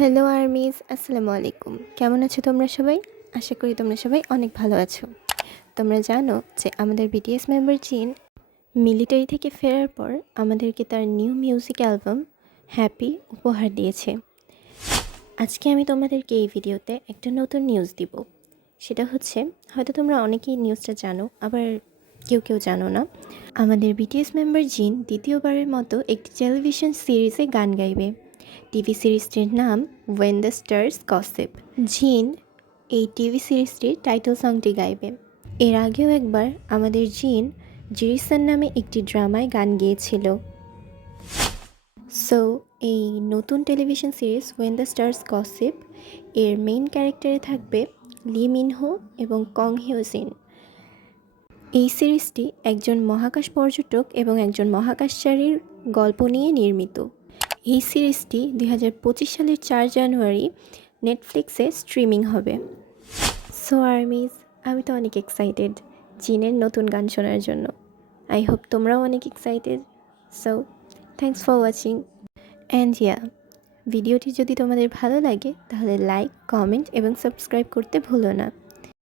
Hello army's, আসসালামু আলাইকুম। কেমন আছো তোমরা সবাই? আশা করি তোমরা সবাই অনেক ভালো আছো। তোমরা জানো যে আমাদের বিটিএস মেম্বার জিন মিলিটারি থেকে ফেরার পর আমাদেরকে তার নিউ মিউজিক অ্যালবাম হ্যাপি উপহার দিয়েছে। আজকে আমি তোমাদেরকে এই ভিডিওতে একটা নতুন নিউজ দিব। সেটা হচ্ছে, হয়তো তোমরা অনেকেই নিউজটা জানো, আবার কেউ কেউ জানো না। আমাদের বিটিএস মেম্বার জিন দ্বিতীয়বারের মতো একটি টেলিভিশন সিরিজে গান গাইবে। টিভি সিরিজটির নাম ওয়েন দ্য স্টার্স গসিপ। জিন এই টিভি সিরিজটির টাইটেল সংটি গাইবে। এর আগেও একবার আমাদের জিন জিরিসান নামে একটি ড্রামায় গান গেয়েছিল। সো এই নতুন television series when the stars gossip এর মেইন ক্যারেক্টারে থাকবে লি মিনহো এবং কং হিউ জিন। এই সিরিজটি একজন মহাকাশ পর্যটক এবং একজন মহাকাশচারীর গল্প নিয়ে নির্মিত। এই সিরিজটি 2025 সালের 4 জানুয়ারি নেটফ্লিক্সে স্ট্রিমিং হবে। সো আর্মিজ, আমি তো অনেক এক্সাইটেড জিনের নতুন গান শোনার জন্য। আই হোপ তোমরাও অনেক excited. So thanks for watching and ভিডিওটি যদি তোমাদের ভালো লাগে তাহলে লাইক, কমেন্ট এবং সাবস্ক্রাইব করতে ভুলো না।